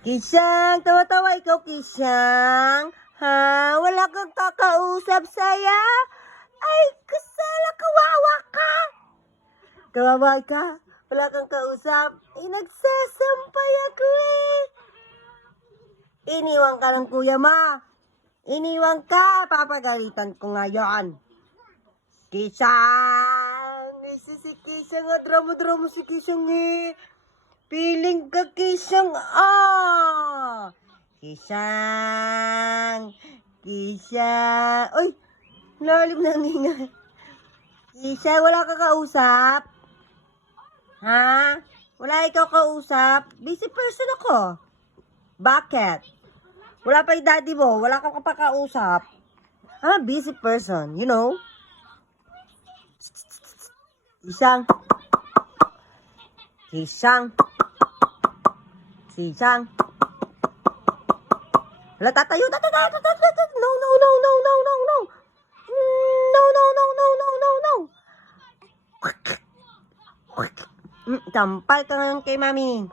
Kisang, tawa-tawa ikaw, Kisang. Ha? Wala kang kakausap saya? Ay, kasala, kawawa ka. Kawawa ka? Wala kang kausap? Eh, nagsasampay ako eh. Iniwan ka ng kuya ma. Iniwan ka. Papagalitan ko ngayon. Kisang! Si Kisang, drama-drama si Kisang eh. Piling ka, Kisang, ah! Kisang! Kisang! Uy! Lalim na hinga. Kisang, wala ka kausap? Ha? Wala ikaw kausap? Busy person ako. Bakit? Wala pa yung daddy mo. Wala kang kapakausap. I'm a busy person, you know? Kisang! Kisang! Kisang! Wala, tatayo, tatayo, tatayo, no, no, no, no, no, no, no. No, no, no, no, no, no, no. Tampal ka ngayon kay mami.